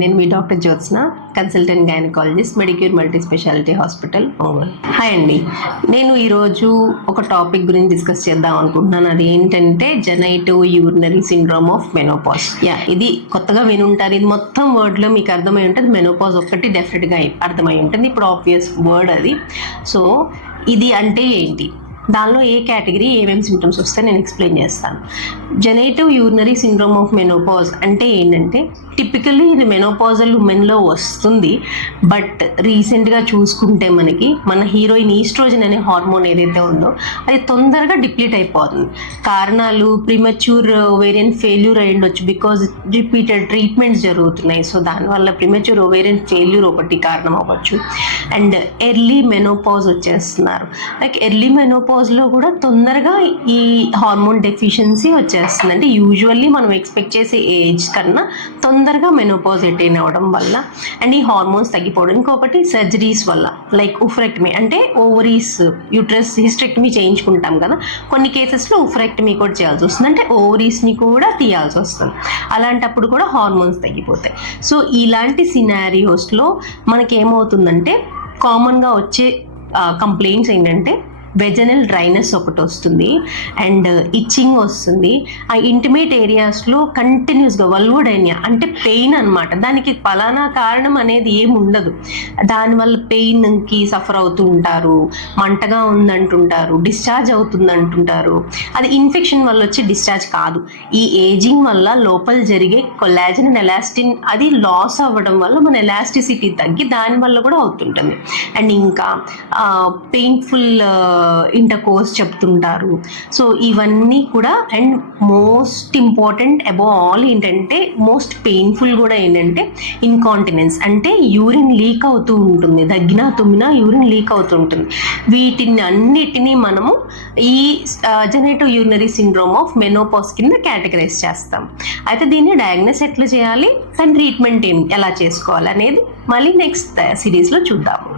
నేను మీ doctor Jyotsna, consultant gynaecologist, Medicure multi speciality hospital, Ongole. Hi అండి, నేను ఈరోజు ఒక టాపిక్ గురించి డిస్కస్ చేద్దాం అనుకుంటున్నాను. అది ఏంటంటే జెనైటివ్ యూరినరీ సిండ్రోమ్ ఆఫ్ మెనోపాజ్. ఇది కొత్తగా వినుంటారు. ఇది మొత్తం వర్డ్లో మీకు అర్థమై ఉంటుంది. మెనోపాజ్ ఒక్కటి డెఫినెట్గా అర్థమై ఉంటుంది. ఇప్పుడు ఆబ్వియస్ వర్డ్ అది. సో ఇది అంటే ఏంటి, దానిలో ఏ కేటగిరీ, ఏమేమి సింటమ్స్ వస్తాయి నేను ఎక్స్ప్లెయిన్ చేస్తాను. జెనైటివ్ యూరినరీ సిండ్రోమ్ ఆఫ్ మెనోపాజ్ అంటే ఏంటంటే, టిపికల్లీ ఇది మెనోపాజల్ ఉమెన్లో వస్తుంది. బట్ రీసెంట్గా చూసుకుంటే మన హీరోయిన్ ఈస్ట్రోజన్ అనే హార్మోన్ ఏదైతే ఉందో అది తొందరగా డిప్లీట్ అయిపోతుంది. కారణాలు ప్రిమచ్యూర్ ఓవేరియన్ ఫెయిల్యూర్ అయి ఉండొచ్చు, బికాజ్ రిపీటెడ్ ట్రీట్మెంట్స్ జరుగుతున్నాయి. సో దానివల్ల ప్రిమచ్యూర్ ఓవేరియన్ ఫెయిల్యూర్ ఒకటి కారణం అవ్వచ్చు. అండ్ ఎర్లీ మెనోపాజ్ వచ్చేస్తున్నారు. లైక్ ఎర్లీ మెనోపాజ్లో కూడా తొందరగా ఈ హార్మోన్ డెఫిషియన్సీ వచ్చేస్తుంది. అంటే యూజువల్లీ మనం ఎక్స్పెక్ట్ చేసే ఏజ్ కన్నా తొందరగా మెనోపాజ్ అటైన్ అవ్వడం వల్ల, అండ్ ఈ హార్మోన్స్ తగ్గిపోవడం. ఇంకొకటి సర్జరీస్ వల్ల, లైక్ ఉఫరెక్టమీ అంటే ఓవరీస్ యూట్రస్ హిస్టెక్టమీ చేయించుకుంటాం కదా, కొన్ని కేసెస్లో ఉఫరెక్టమీ కూడా చేయాల్సి వస్తుంది. అంటే ఓవరీస్ని కూడా తీయాల్సి వస్తుంది. అలాంటప్పుడు కూడా హార్మోన్స్ తగ్గిపోతాయి. సో ఇలాంటి సినారియోస్లో మనకేమవుతుందంటే, కామన్గా వచ్చే కంప్లైంట్స్ ఏంటంటే వెజనల్ డ్రైనెస్ ఒకటి వస్తుంది, అండ్ ఇచ్చింగ్ వస్తుంది. ఆ ఇంటిమేట్ ఏరియాస్లో కంటిన్యూస్గా వల్వోడైనియా అంటే పెయిన్ అనమాట. దానికి పలానా కారణం అనేది ఏమి ఉండదు. దానివల్ల పెయిన్కి సఫర్ అవుతూ ఉంటారు, మంటగా ఉందంటుంటారు, డిశ్చార్జ్ అవుతుంది అంటుంటారు. అది ఇన్ఫెక్షన్ వల్ల వచ్చే డిశ్చార్జ్ కాదు. ఈ ఏజింగ్ వల్ల లోపల జరిగే కొలాజన్ అండ్ ఎలాస్టిన్ అది లాస్ అవ్వడం వల్ల మన ఎలాస్టిసిటీ తగ్గి దానివల్ల కూడా అవుతుంటుంది. అండ్ ఇంకా పెయిన్ఫుల్ ఇంటర్కోర్స్ చెప్తుంటారు. సో ఇవన్నీ కూడా. And most important above all ఏంటంటే, మోస్ట్ పెయిన్ఫుల్ కూడా ఏంటంటే ఇన్కాంటినెన్స్, అంటే యూరిన్ లీక్ అవుతూ ఉంటుంది. దగ్గినా తుమ్మినా యూరిన్ లీక్ అవుతూ ఉంటుంది. వీటిని అన్నిటినీ మనము ఈ జెనైటివ్ యూరినరీ సిండ్రోమ్ ఆఫ్ మెనోపాజ్ కింద కేటగరైజ్ చేస్తాం. అయితే దీన్ని డయాగ్నోస్ ఎట్లా చేయాలి, అండ్ ట్రీట్మెంట్ ఎలా చేసుకోవాలి అనేది మళ్ళీ నెక్స్ట్ సిరీస్లో చూద్దాము.